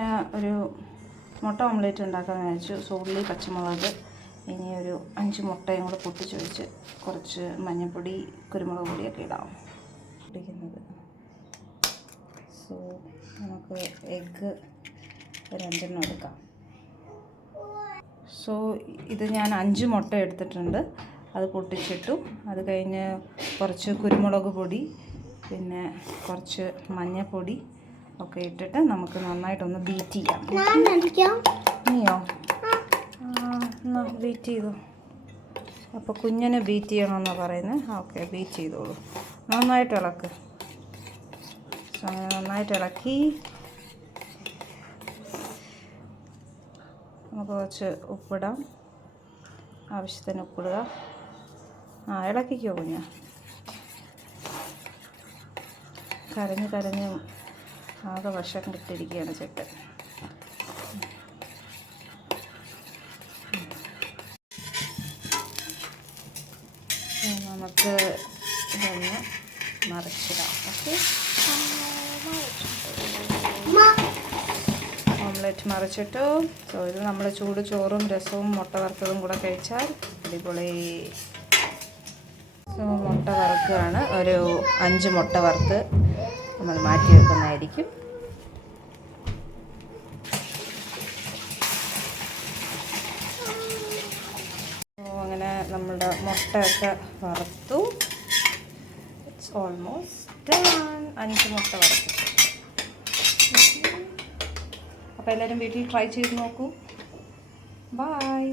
ഞാൻ ഒരു മുട്ട ഓംലേറ്റ് ഉണ്ടാക്കാമെന്ന് വെച്ചു. ഉള്ളി, പച്ചമുളക്, ഇനി ഒരു 5 മുട്ടയും കൂടെ പൊട്ടിച്ച് വെച്ച് കുറച്ച് മഞ്ഞൾപ്പൊടി, കുരുമുളക് പൊടിയൊക്കെ ഇടാം ഇടിക്കുന്നത്. സോ നമുക്ക് എഗ്ഗ് ഒരു 5 എടുക്കാം. സോ ഇത് ഞാൻ 5 മുട്ട എടുത്തിട്ടുണ്ട്. അത് പൊട്ടിച്ചിട്ടു. അത് കഴിഞ്ഞ് കുറച്ച് കുരുമുളക് പൊടി, പിന്നെ കുറച്ച് മഞ്ഞൾപ്പൊടി ഒക്കെ ഇട്ടിട്ട് നമുക്ക് നന്നായിട്ടൊന്ന് ബീറ്റ് ചെയ്യാം. നീയോ? എന്നാ ബീറ്റ് ചെയ്തോ. അപ്പോൾ കുഞ്ഞിനെ ബീറ്റ് ചെയ്യണമെന്നാണ് പറയുന്നത്. ഓക്കെ, ബീറ്റ് ചെയ്തോളൂ. നന്നായിട്ട് ഇളക്ക്. നന്നായിട്ട് ഇളക്കി നമുക്ക് കുറച്ച് ഉപ്പിടാം. ആവശ്യത്തിന് ഉപ്പിടുക. ഇളക്കിക്കോ കുഞ്ഞ്. കരഞ്ഞ് ആകെ വശം കിട്ടിയിരിക്കുകയാണ് ചെട്ട്. നമുക്ക് ഇതൊന്ന് മറിച്ചിടാം. ഓക്കെ, ഓംലെറ്റ് മറിച്ചിട്ടു. സോ ഇത് നമ്മൾ ചൂട് ചോറും രസവും മുട്ട വറുത്തതും കൂടെ കഴിച്ചാൽ അടിപൊളി. സോ മുട്ട വറുക്കുകയാണ്. ഒരു 5 മുട്ട വറുത്ത് നമ്മൾ മാറ്റി വെക്കുന്നതായിരിക്കും. അങ്ങനെ നമ്മുടെ മുട്ടയൊക്കെ വറുത്തു. It's almost done. 5 മുട്ട വറുത്തു. അപ്പോൾ എല്ലാവരും വീട്ടിൽ ട്രൈ ചെയ്ത് നോക്കൂ. ബൈ.